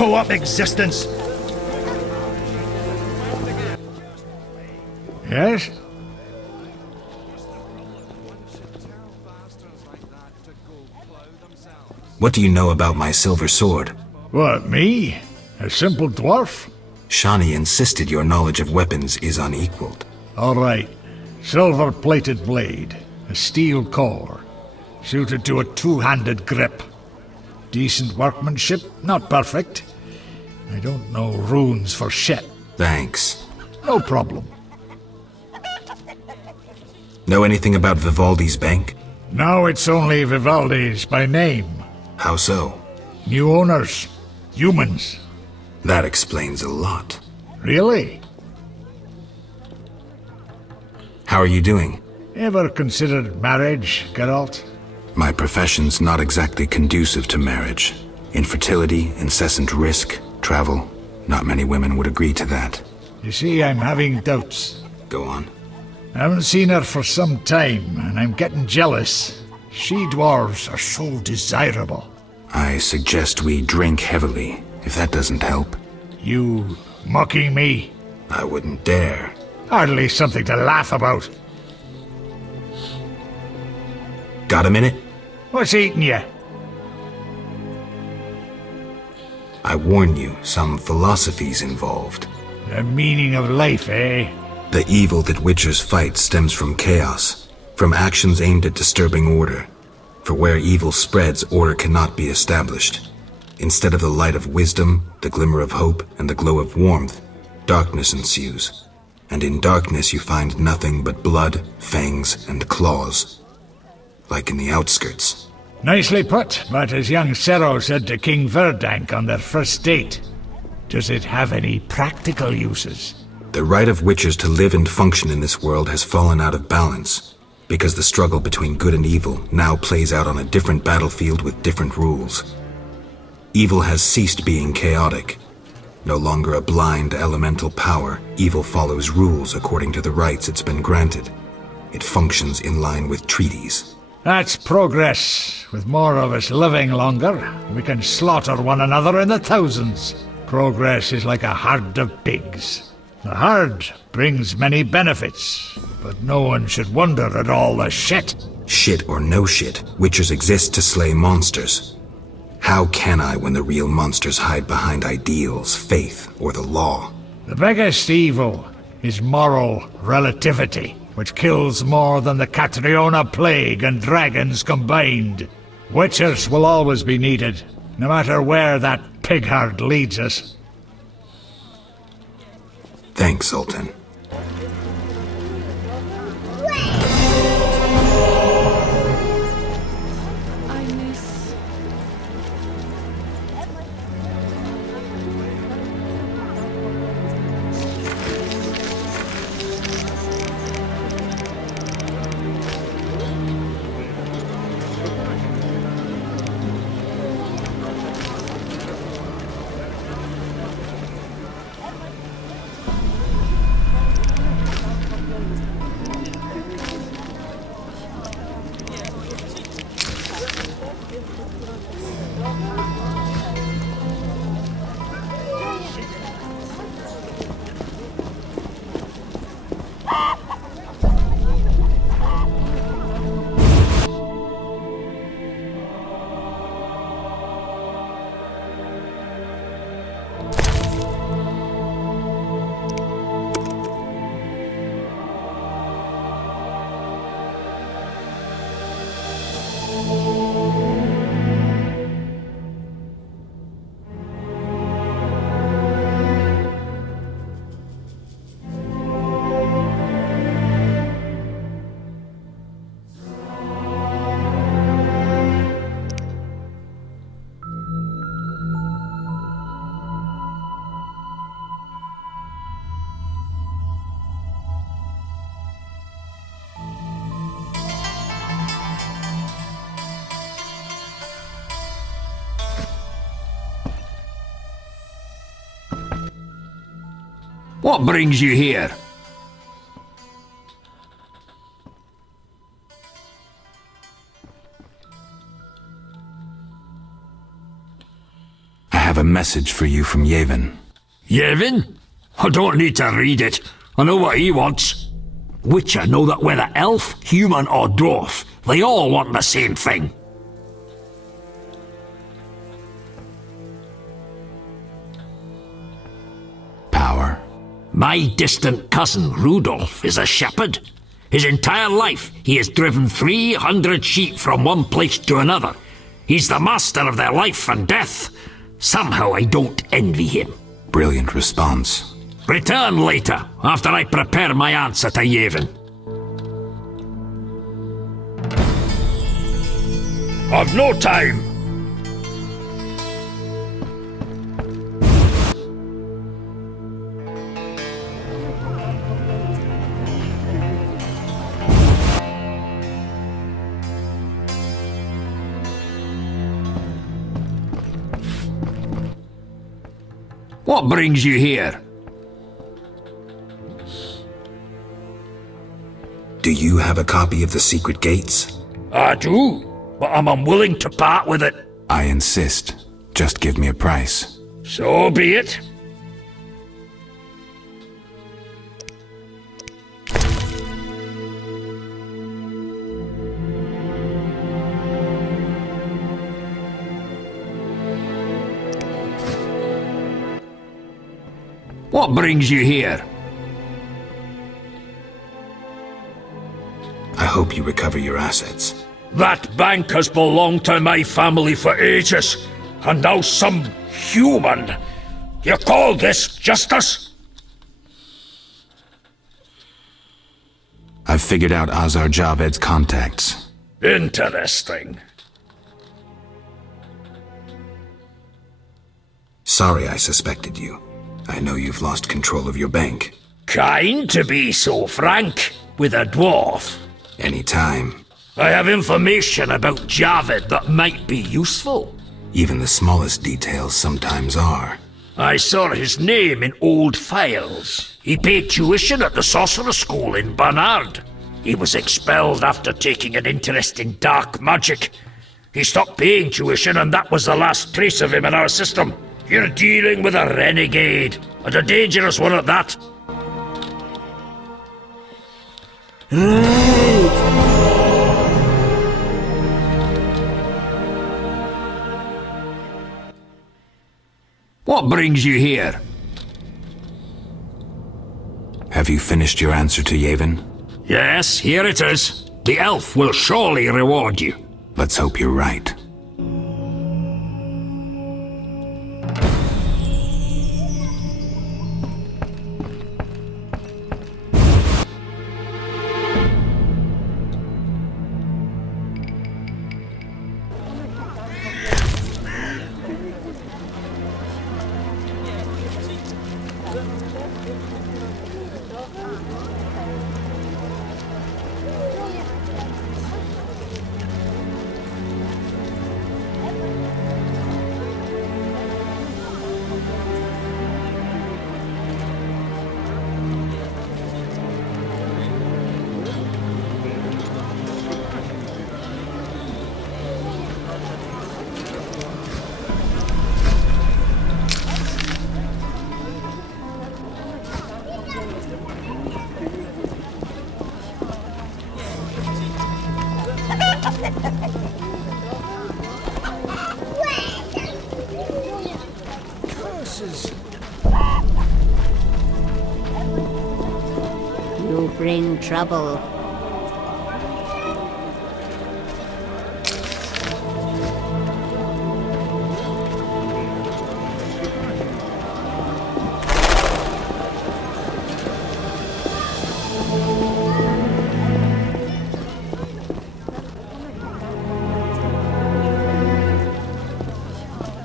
co-op existence. Yes? What do you know about my silver sword? What, me? A simple dwarf? Shani insisted your knowledge of weapons is unequaled. All right. Silver-plated blade. A steel core. Suited to a two-handed grip. Decent workmanship, not perfect. I don't know runes for shit. Thanks. No problem. Know anything about Vivaldi's bank? Now it's only Vivaldi's by name. How so? New owners. Humans. That explains a lot. Really? How are you doing? Ever considered marriage, Geralt? My profession's not exactly conducive to marriage. Infertility, incessant risk, travel. Not many women would agree to that. You see, I'm having doubts. Go on. I haven't seen her for some time, and I'm getting jealous. She-dwarves are so desirable. I suggest we drink heavily, if that doesn't help. You mocking me? I wouldn't dare. Hardly something to laugh about. Got a minute? What's eating you? I warn you, some philosophy's involved. The meaning of life, eh? The evil that witchers fight stems from chaos, from actions aimed at disturbing order. For where evil spreads, order cannot be established. Instead of the light of wisdom, the glimmer of hope, and the glow of warmth, darkness ensues. And in darkness you find nothing but blood, fangs, and claws. Like in the outskirts. Nicely put, but as young Cero said to King Verdank on their first date, does it have any practical uses? The right of witchers to live and function in this world has fallen out of balance, because the struggle between good and evil now plays out on a different battlefield with different rules. Evil has ceased being chaotic. No longer a blind elemental power, evil follows rules according to the rights it's been granted. It functions in line with treaties. That's progress. With more of us living longer, we can slaughter one another in the thousands. Progress is like a herd of pigs. The herd brings many benefits, but no one should wonder at all the shit. Shit or no shit, witchers exist to slay monsters. How can I when the real monsters hide behind ideals, faith, or the law? The biggest evil is moral relativity, which kills more than the Catriona plague and dragons combined. Witchers will always be needed, no matter where that pig herd leads us. Thanks, Sultan. What brings you here? have a message for you from Yevon. Yevon? I don't need to read it. I know what he wants. Witcher know that whether elf, human or dwarf, they all want the same thing. Power. My distant cousin, Rudolph, is a shepherd. His entire life, he has driven 300 sheep from one place to another. He's the master of their life and death. Somehow I don't envy him. Brilliant response. Return later, after I prepare my answer to Yevon. I've no time. What brings you here? Do you have a copy of the Secret Gates? I do, but I'm unwilling to part with it. I insist. Just give me a price. So be it. What brings you here? I hope you recover your assets. That bank has belonged to my family for ages, and now some human. You call this justice? I've figured out Azar Javed's contacts. Interesting. Sorry I suspected you. I know you've lost control of your bank. Kind to be so frank with a dwarf. Anytime. I have information about Javed that might be useful. Even the smallest details sometimes are. I saw his name in old files. He paid tuition at the Sorcerer School in Barnard. He was expelled after taking an interest in dark magic. He stopped paying tuition, and that was the last trace of him in our system. You're dealing with a renegade, and a dangerous one at that. What brings you here? Have you finished your answer to Yevon? Yes, here it is. The elf will surely reward you. Let's hope you're right. You bring trouble.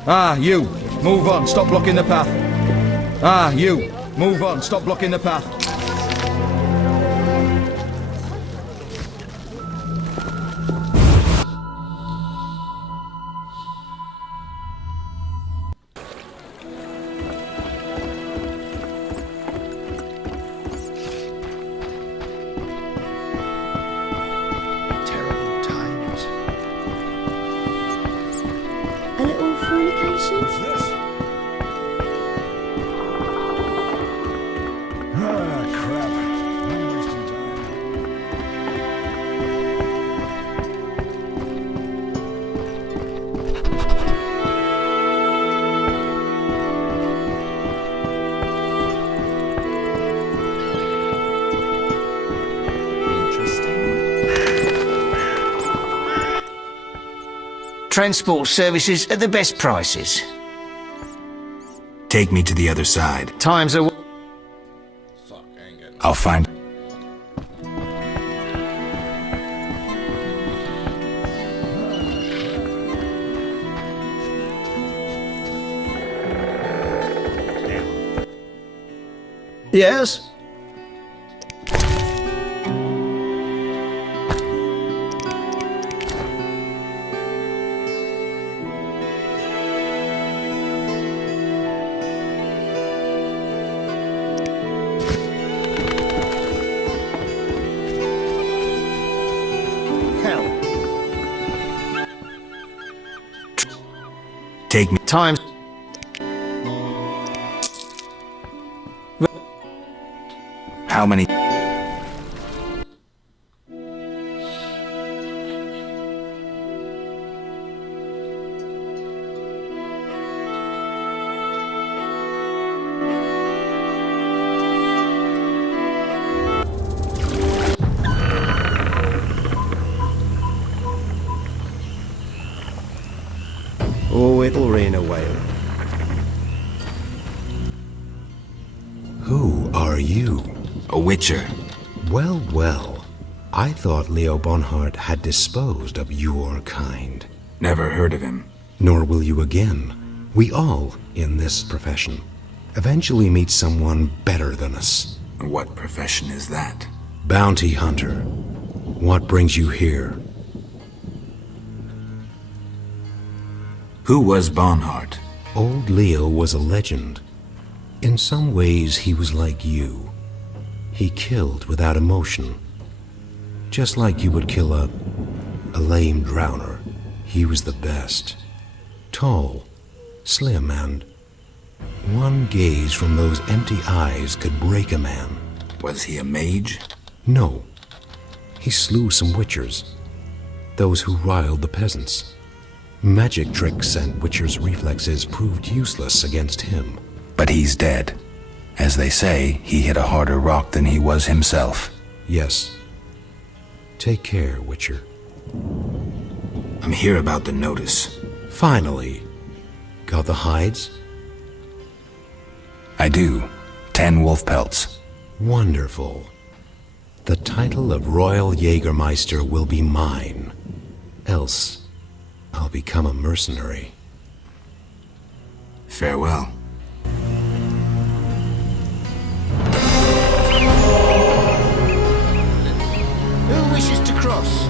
Ah, you! Move on, stop blocking the path. Ah, you! Move on, stop blocking the path. Terrible times. A little fornication? transport services at the best prices. Take me to the other side. Times are... I'll find... Yes? Take me... Times... How many... Oh, it'll rain a while. Who are you? A witcher. Well, well. I thought Leo Bonhart had disposed of your kind. Never heard of him. Nor will you again. We all, in this profession, eventually meet someone better than us. What profession is that? Bounty hunter. What brings you here? Who was Bonhart? Old Leo was a legend. In some ways, he was like you. He killed without emotion. Just like you would kill a lame drowner. He was the best. Tall, slim, and one gaze from those empty eyes could break a man. Was he a mage? No. He slew some witchers. Those who riled the peasants. Magic tricks and witchers' reflexes proved useless against him. But he's dead. As they say, he hit a harder rock than he was himself. Yes. Take care, Witcher. I'm here about the notice. Finally. Got the hides? I do. 10 wolf pelts. Wonderful. The title of Royal Jägermeister will be mine. Else, I'll become a mercenary. Farewell. Who wishes to cross?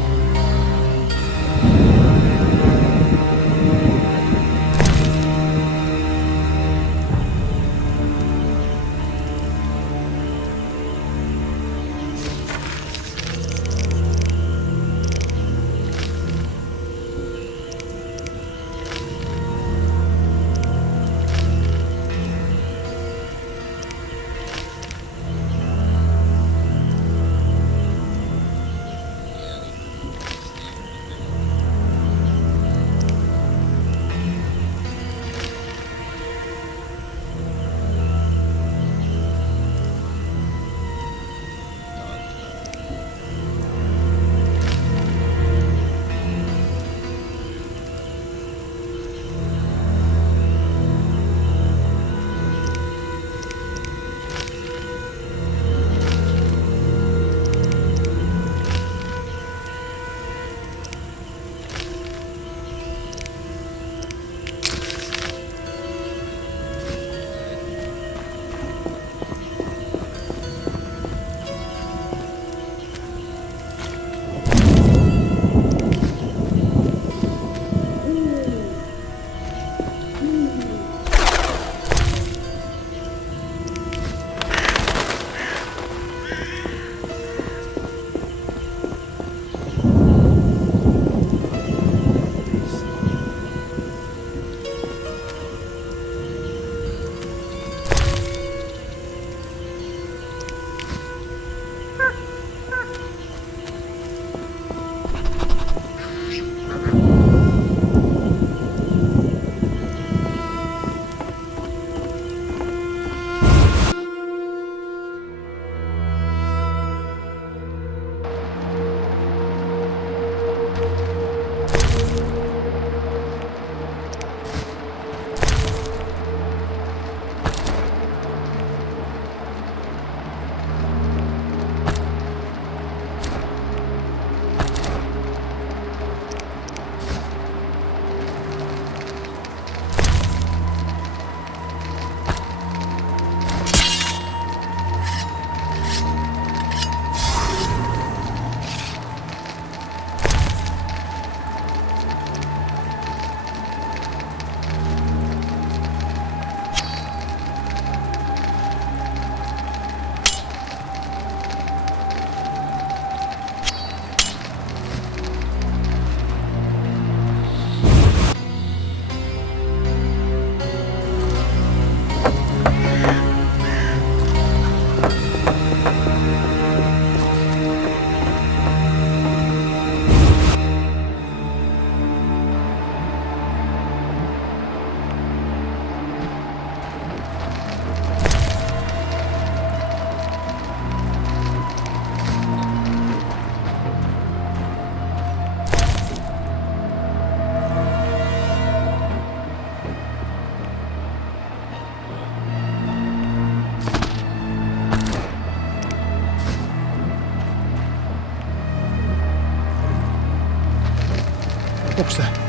What's that?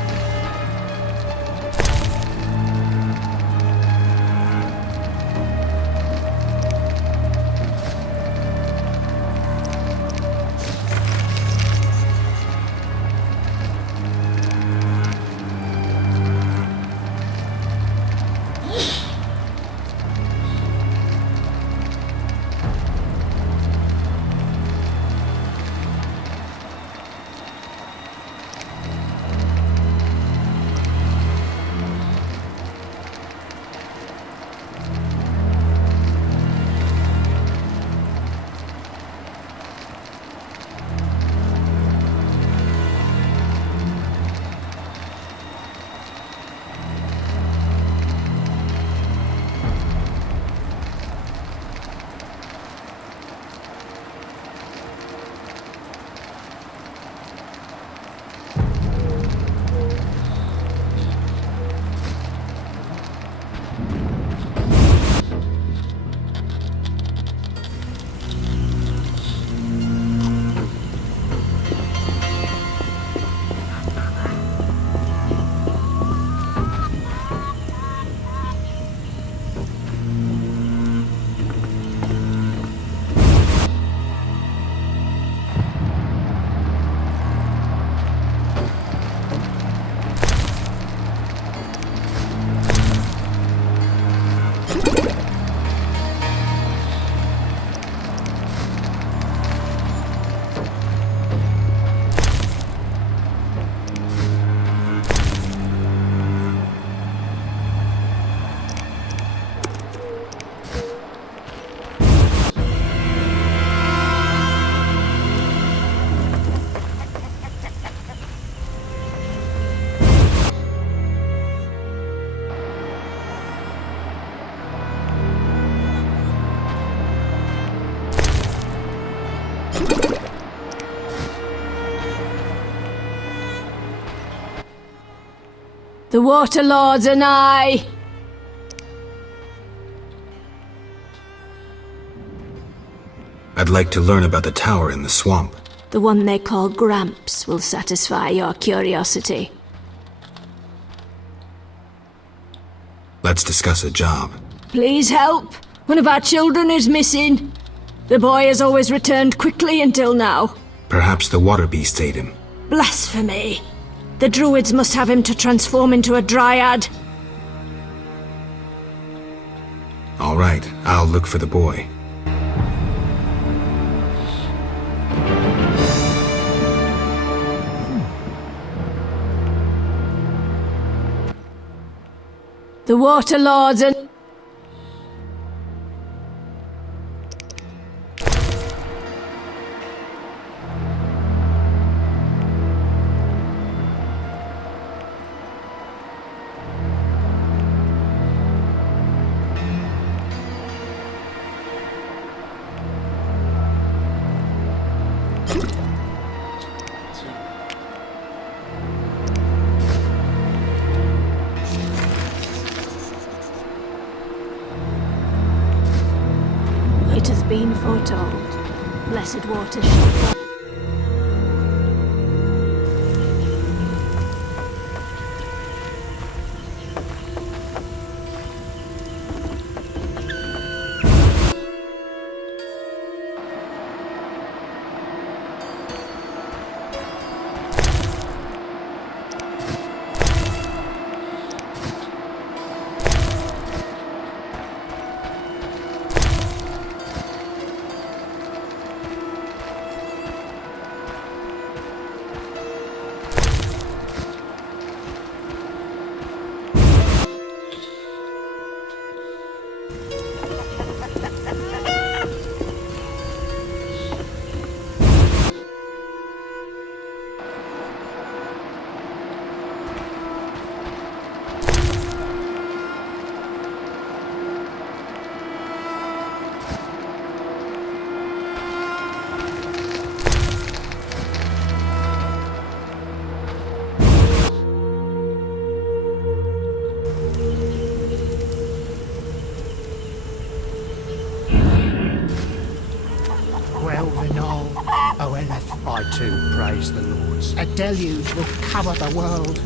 The Water Lords and I. I'd like to learn about the tower in the swamp. The one they call Gramps will satisfy your curiosity. Let's discuss a job. Please help. One of our children is missing. The boy has always returned quickly until now. Perhaps the water beast ate him. Blasphemy. The druids must have him to transform into a dryad. All right, I'll look for the boy. The Water Lords and... It has been foretold. Blessed water shall fall. Well then, I too praise the Lord's once a deluge will cover the world.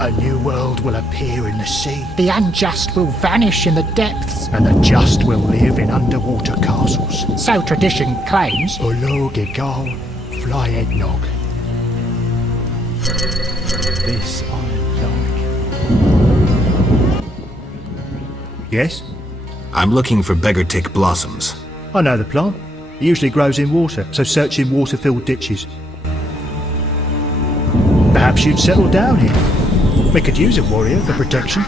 A new world will appear in the sea. The unjust will vanish in the depths. And the just will live in underwater castles. So tradition claims. Olo Gigal, fly eggnog. This I like. Yes? I'm looking for beggartick blossoms. I know the plant. It usually grows in water, so search in water-filled ditches. Perhaps you'd settle down here. We could use a warrior for protection.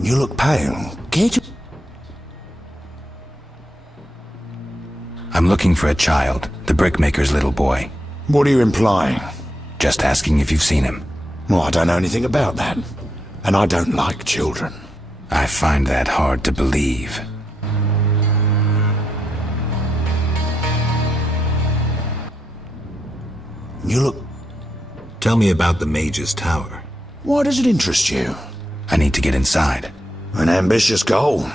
You look pale. Can't you? I'm looking for a child, the brickmaker's little boy. What are you implying? Just asking if you've seen him. Well, I don't know anything about that. And I don't like children. I find that hard to believe. You look... Tell me about the Mage's Tower. Why does it interest you? I need to get inside. An ambitious goal.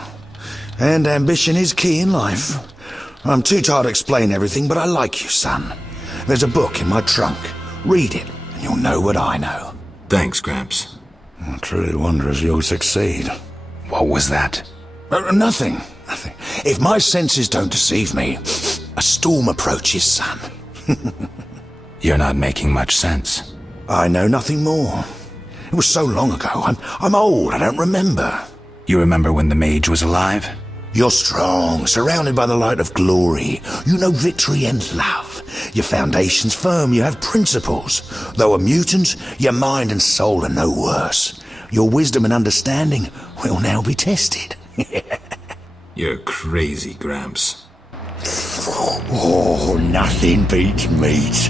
And ambition is key in life. I'm too tired to explain everything, but I like you, son. There's a book in my trunk. Read it, and you'll know what I know. Thanks, Gramps. I truly wonder if you'll succeed. What was that? Nothing. Nothing. If my senses don't deceive me, a storm approaches, son. You're not making much sense. I know nothing more. It was so long ago. I'm old. I don't remember. You remember when the mage was alive? You're strong, surrounded by the light of glory. You know victory and love. Your foundation's firm. You have principles. Though a mutant, your mind and soul are no worse. Your wisdom and understanding will now be tested. You're crazy, Gramps. Oh, nothing beats meat.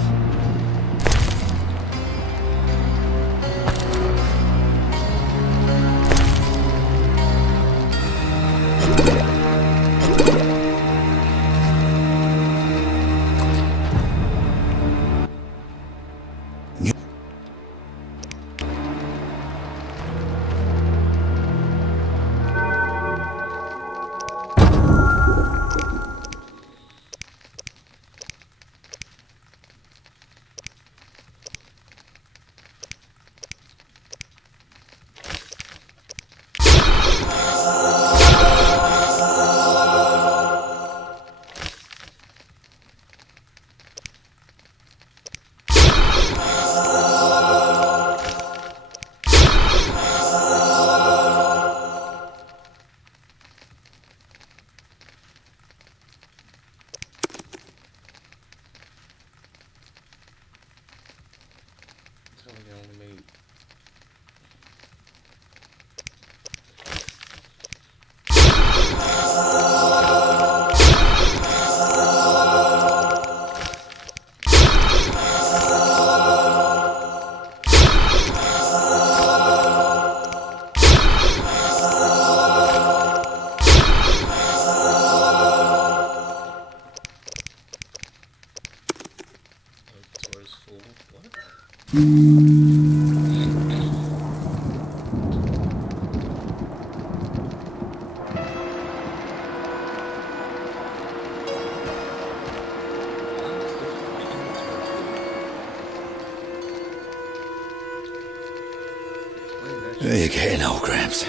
You're getting old, Gramps.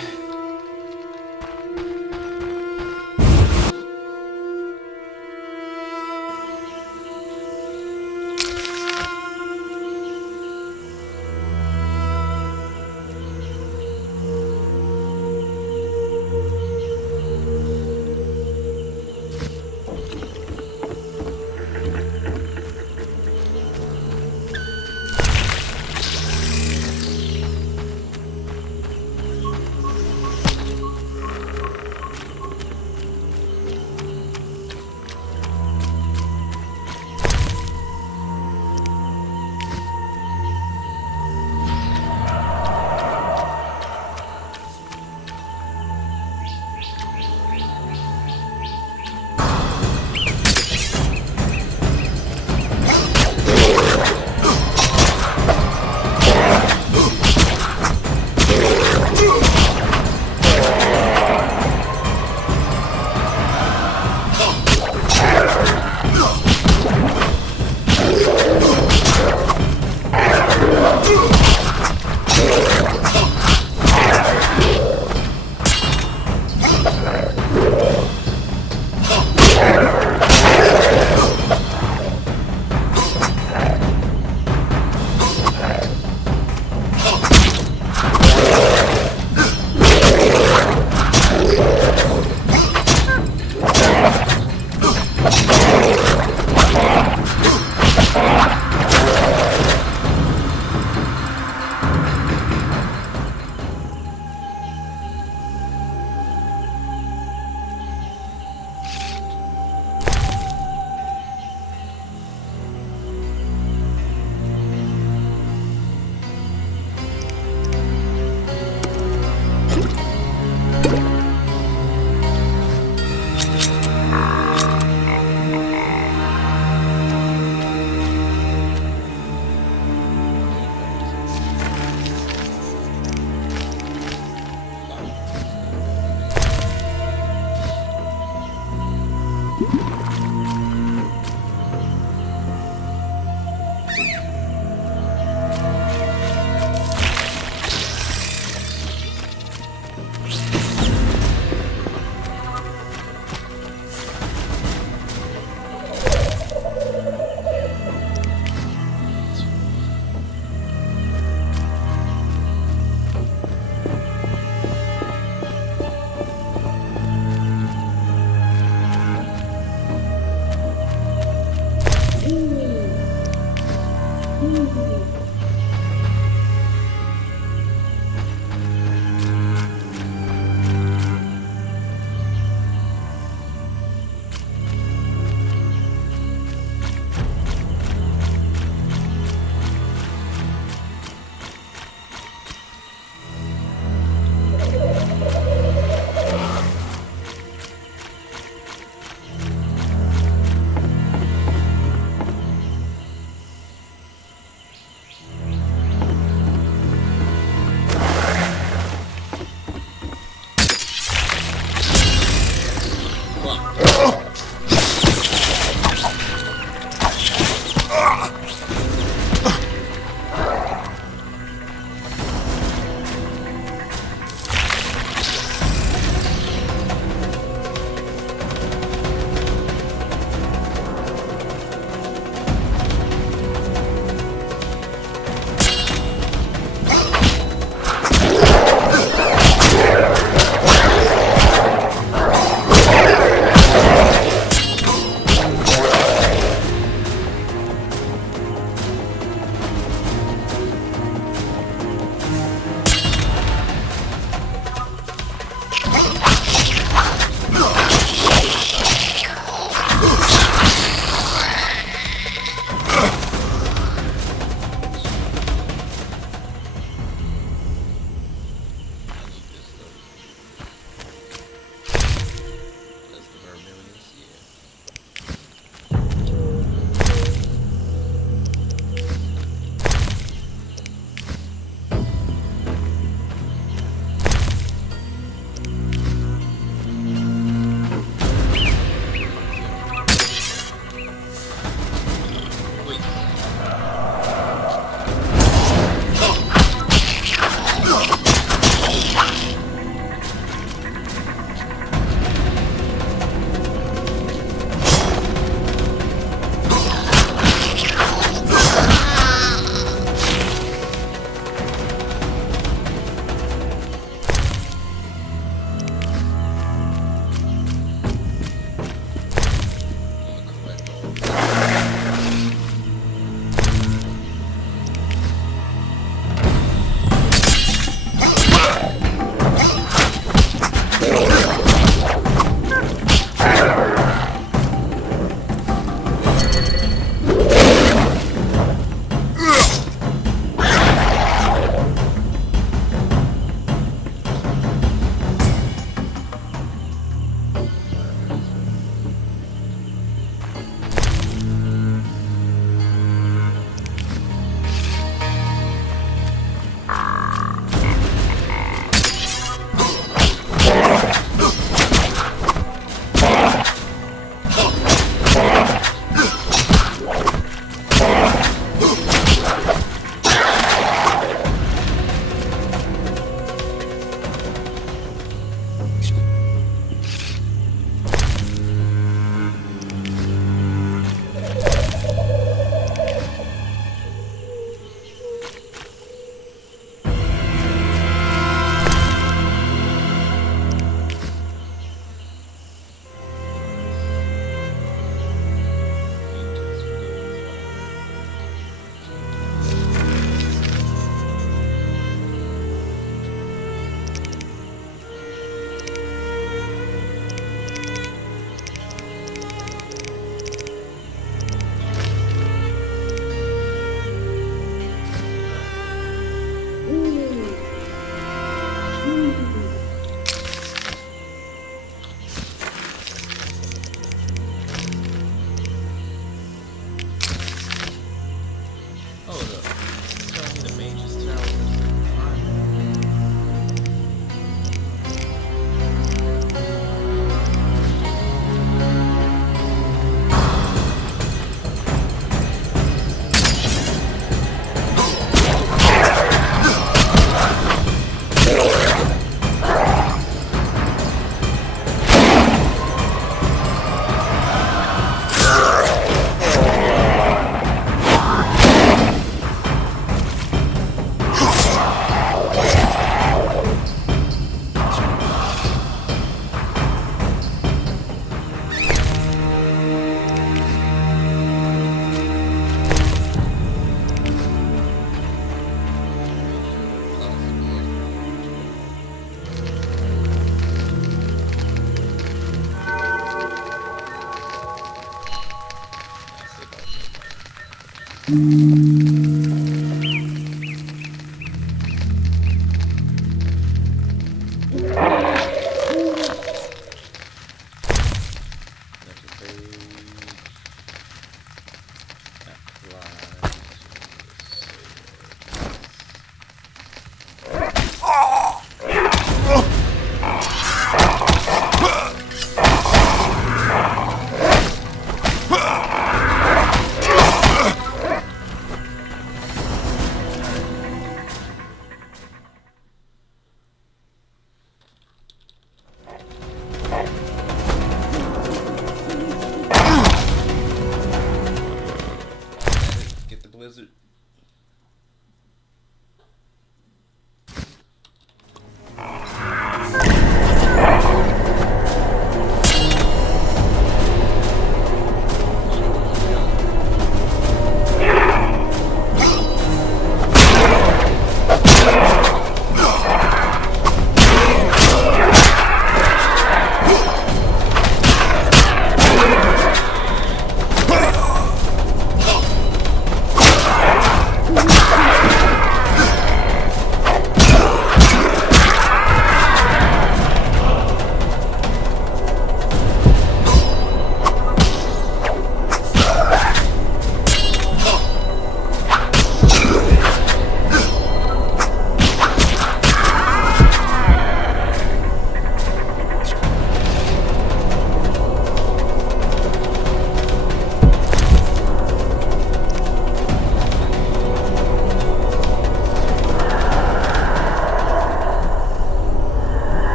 Get the blizzard.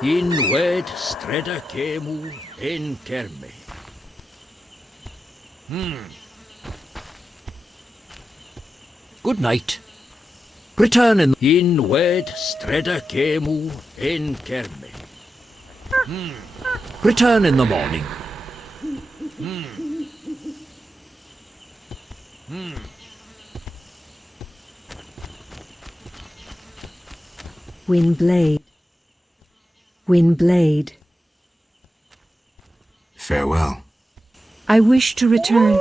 In wed streda cemu in kerme. Good night. Return in wed streda cemu in kerme. Return in the morning. Windblade. Windblade. Farewell. I wish to return.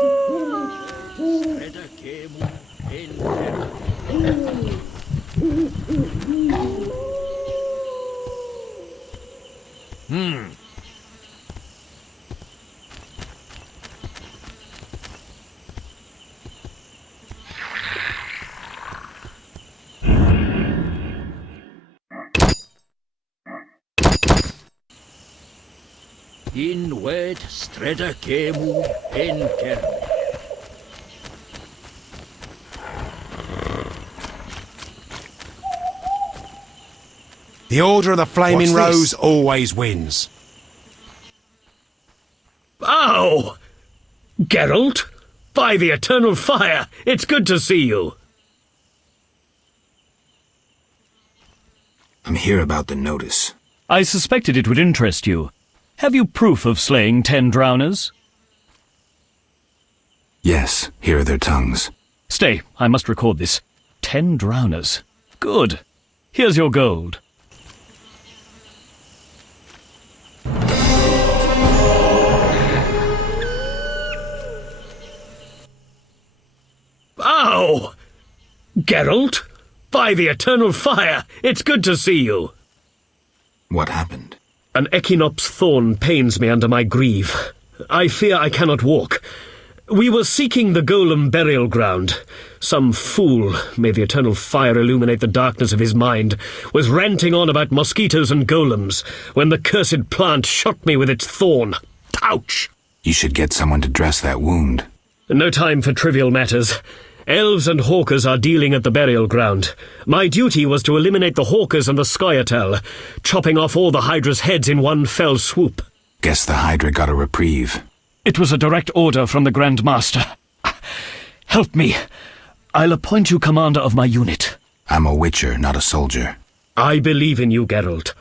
In wed streda cemu in kerme. The Order of the Flaming What's Rose this? always wins. Oh! Geralt? By the Eternal Fire, it's good to see you. I'm here about the notice. I suspected it would interest you. Have you proof of slaying 10 drowners? Yes, here are their tongues. Stay, I must record this. 10 drowners. Good. Here's your gold. Ow! Geralt? By the eternal fire, it's good to see you. What happened? An Echinops thorn pains me under my greave. I fear I cannot walk. We were seeking the golem burial ground. Some fool, may the eternal fire illuminate the darkness of his mind, was ranting on about mosquitoes and golems when the cursed plant shot me with its thorn. Ouch! You should get someone to dress that wound. No time for trivial matters. Elves and hawkers are dealing at the burial ground. My duty was to eliminate the hawkers and the Scoia'tael, chopping off all the Hydra's heads in one fell swoop. Guess the Hydra got a reprieve. It was a direct order from the Grand Master. Help me. I'll appoint you commander of my unit. I'm a witcher, not a soldier. I believe in you, Geralt.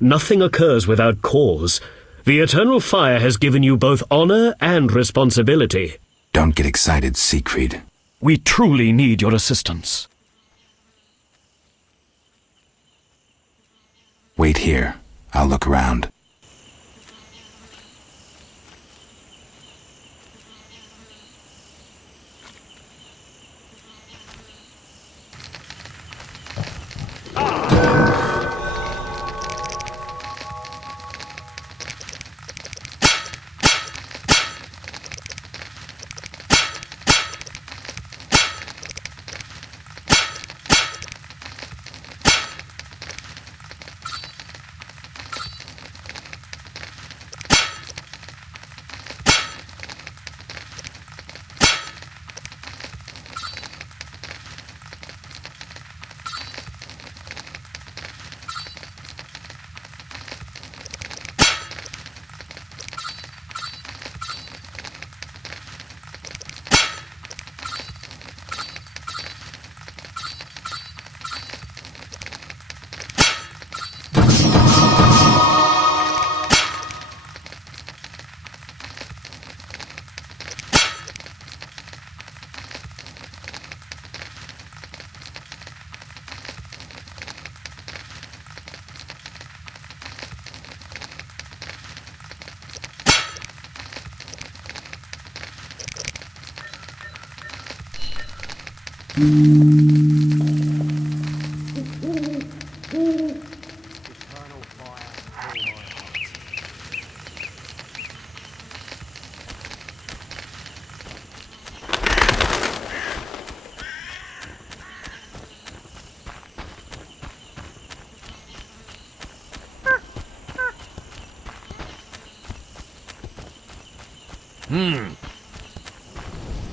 Nothing occurs without cause. The eternal fire has given you both honor and responsibility. Don't get excited, Siegfried. We truly need your assistance. Wait here. I'll look around.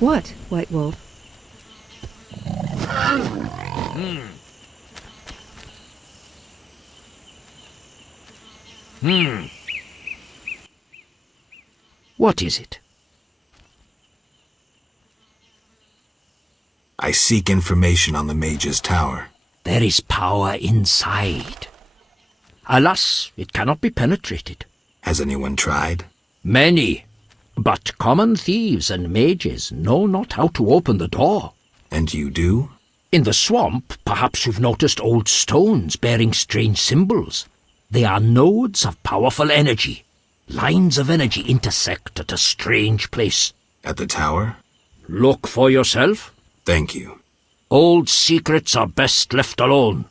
What, White Wolf? What is it? I seek information on the Mage's Tower. There is power inside. Alas, it cannot be penetrated. Has anyone tried? Many. But common thieves and mages know not how to open the door. And you do? In the swamp, perhaps you've noticed old stones bearing strange symbols. They are nodes of powerful energy. Lines of energy intersect at a strange place. At the tower? Look for yourself. Thank you. Old secrets are best left alone.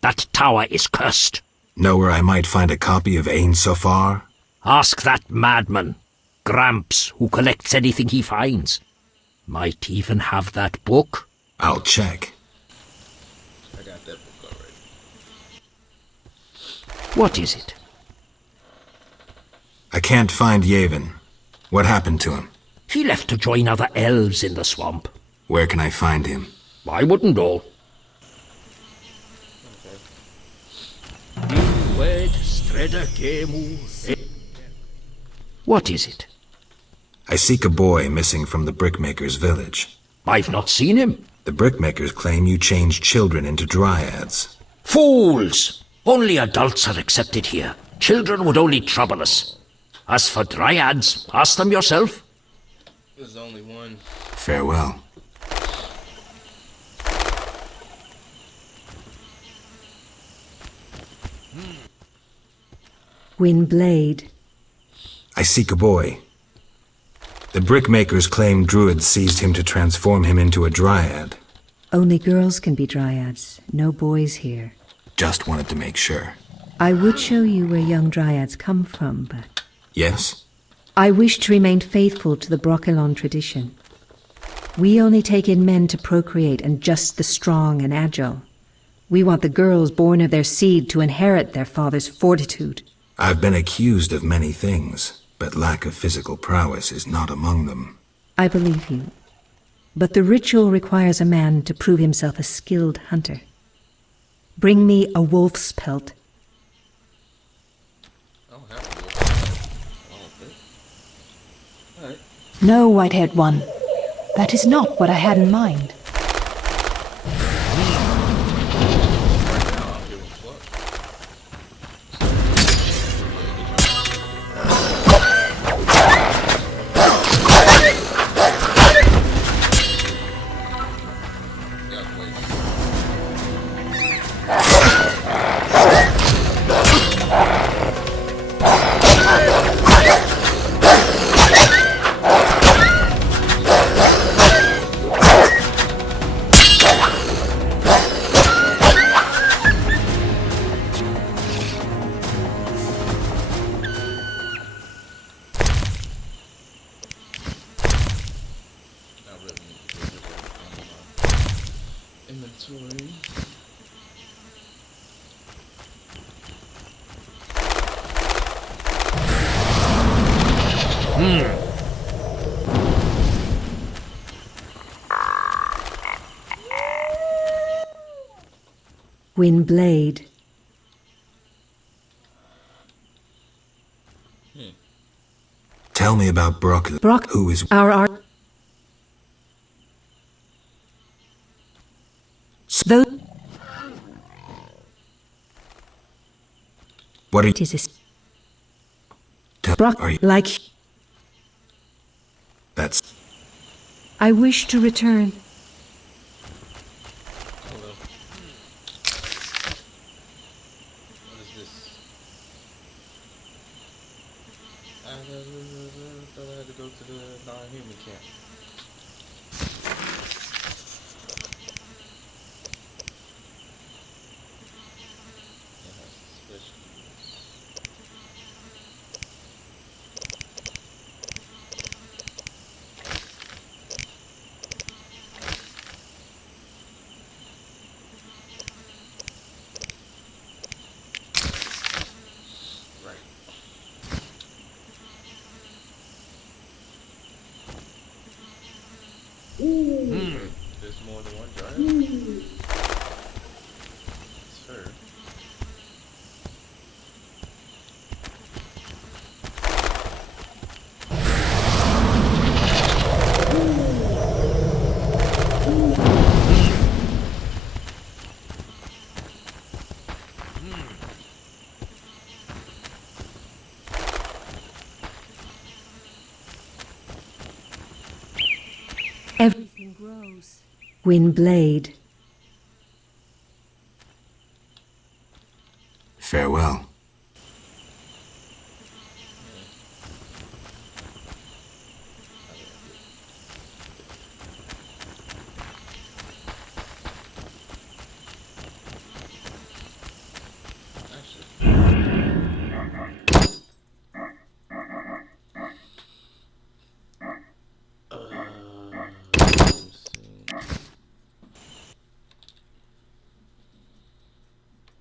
That tower is cursed. Know where I might find a copy of Ain Sofar? Ask that madman, Gramps, who collects anything he finds. Might even have that book. I'll check. I got that book already. What is it? I can't find Yavin. What happened to him? He left to join other elves in the swamp. Where can I find him? I wouldn't know. What is it? I seek a boy missing from the Brickmaker's village. I've not seen him. The Brickmakers claim you changed children into dryads. Fools! Only adults are accepted here. Children would only trouble us. As for dryads, ask them yourself. There's only one. Farewell. Windblade. I seek a boy. The brickmakers claim druids seized him to transform him into a dryad. Only girls can be dryads. No boys here. Just wanted to make sure. I would show you where young dryads come from, but... Yes? I wish to remain faithful to the Brokilon tradition. We only take in men to procreate, and just the strong and agile. We want the girls born of their seed to inherit their father's fortitude. I've been accused of many things, but lack of physical prowess is not among them. I believe you. But the ritual requires a man to prove himself a skilled hunter. Bring me a wolf's pelt. I don't have a wolf. I don't think. Alright. No, white-haired one. That is not what I had in mind. Inventory. Windblade. Tell me about Brock. Who is... Our Those... What are It is Tell, Brock, are you... like... That's... I wish to return. Hello. What is this? I thought I had to go to the non-human camp. There's more than one giant. It's fair. Everything grows. Windblade. Farewell.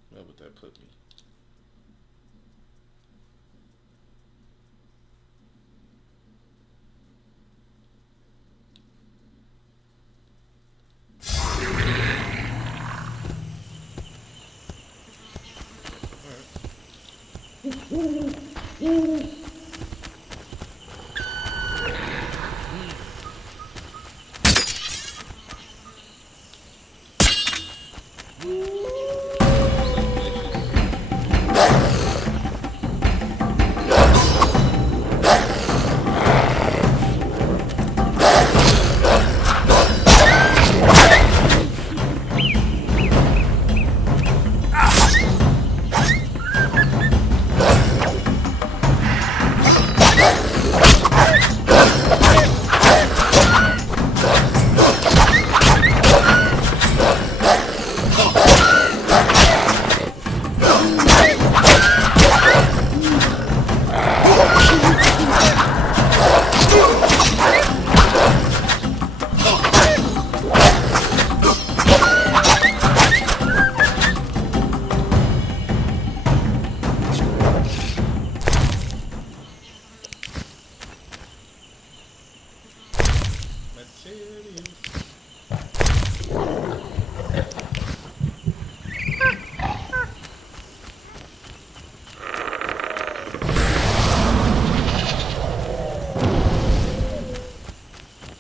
Where would that put me?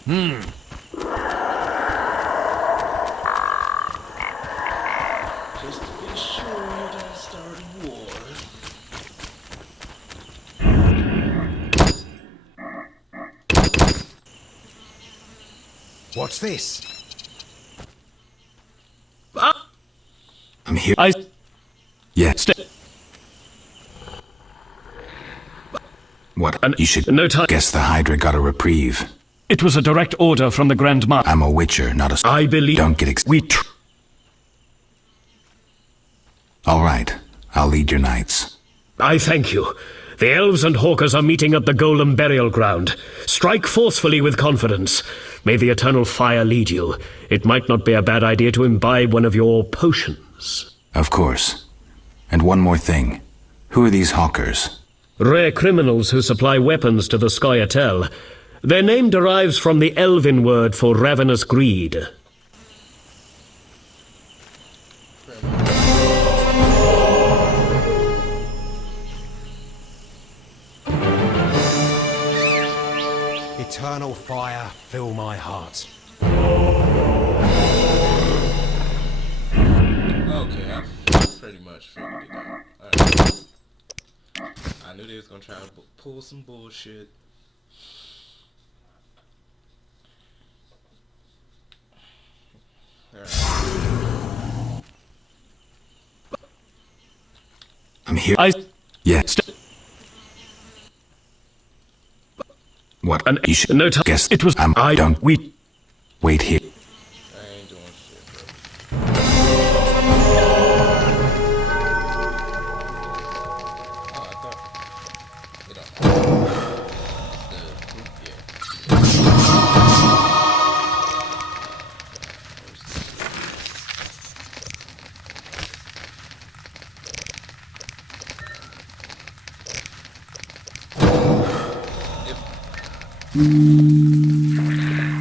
Just to be sure you don't start a war. What's this? Ah! I'm here. I... Yes. What? You should no time. Guess the Hydra got a reprieve. It was a direct order from the Grand Master. I'm a witcher, not a... I believe... Don't get All right. I'll lead your knights. I thank you. The elves and hawkers are meeting at the Golem burial ground. Strike forcefully with confidence. May the eternal fire lead you. It might not be a bad idea to imbibe one of your potions. Of course. And one more thing. Who are these hawkers? Rare criminals who supply weapons to the Scoia'tael. Their name derives from the elven word for ravenous greed. Eternal fire, fill my heart. Okay, I pretty much figured it out. Alright. I knew they was gonna try to pull some bullshit. Alright. I'm here. Yes. What? And you should no time. Guess it was. I don't. Wait here. I ain't doing shit,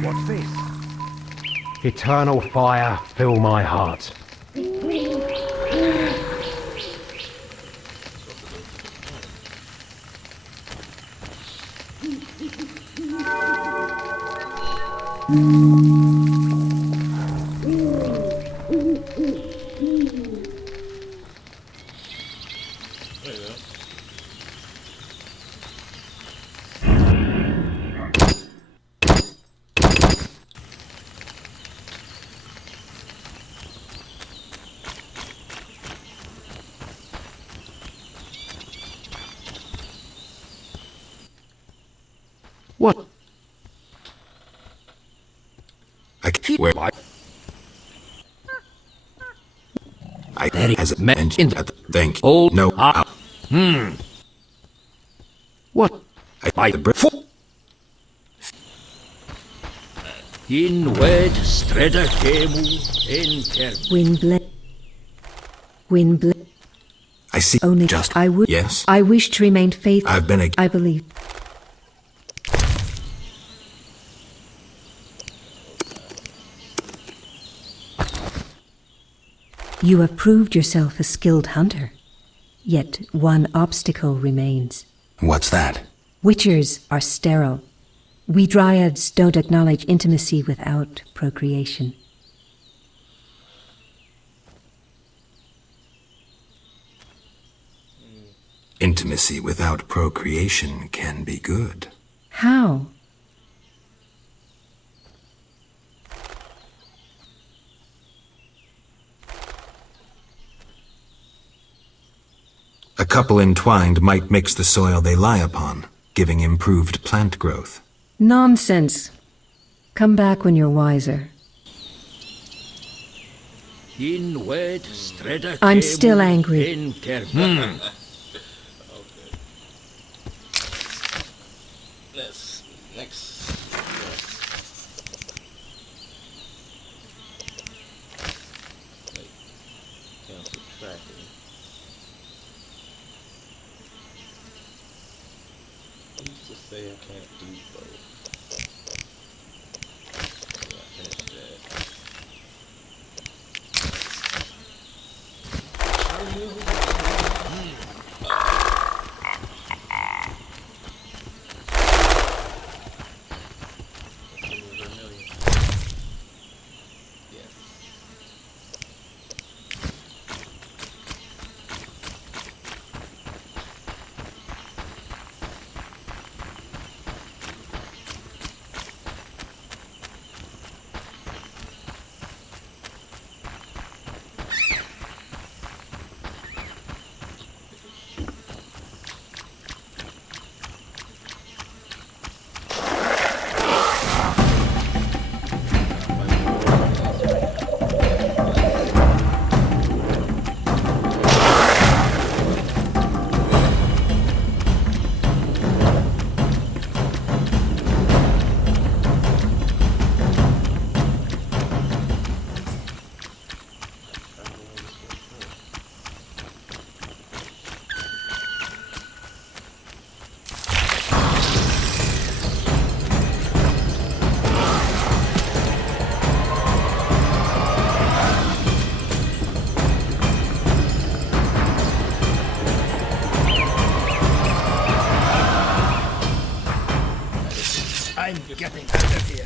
What's this? Eternal fire, fill my heart. What? I keep where I has mentioned at the thank oh no What? I the brick Inwed streda temu enter. Windblade. I see. Only just I would. Yes. I wish to remain faithful. I've been a I believe. You have proved yourself a skilled hunter. Yet one obstacle remains. What's that? Witchers are sterile. We dryads don't acknowledge intimacy without procreation. Intimacy without procreation can be good. How? A couple entwined might mix the soil they lie upon, giving improved plant growth. Nonsense. Come back when you're wiser. Inwed streda I'm temu still angry. enter. Let's next. Cancel tracking. I used to say I can't do both. So I finished that. I'm getting out of here.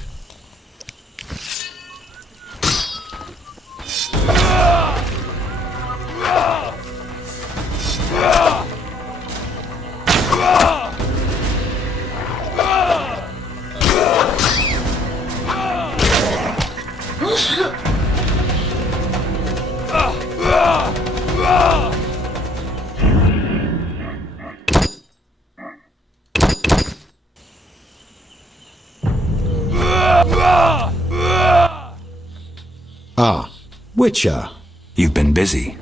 Ah, Witcher. You've been busy.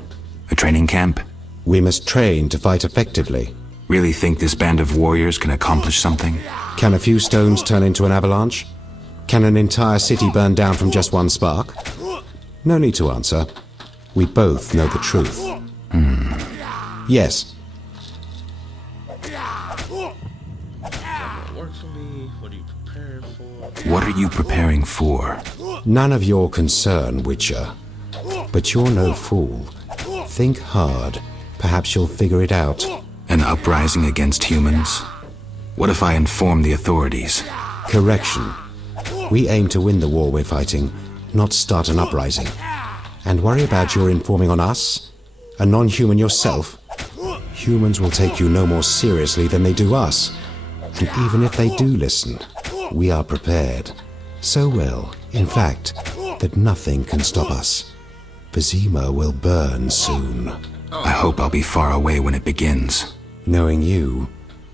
A training camp? We must train to fight effectively. Really think this band of warriors can accomplish something? Can a few stones turn into an avalanche? Can an entire city burn down from just one spark? No need to answer. We both know the truth. Yes. Work for me. What are you preparing for? What are you preparing for? None of your concern, Witcher. But you're no fool. Think hard. Perhaps you'll figure it out. An uprising against humans? What if I inform the authorities? Correction. We aim to win the war we're fighting, not start an uprising. And worry about your informing on us? A non-human yourself? Humans will take you no more seriously than they do us. And even if they do listen, we are prepared. So well, in fact, that nothing can stop us. Vizima will burn soon. I hope I'll be far away when it begins. Knowing you,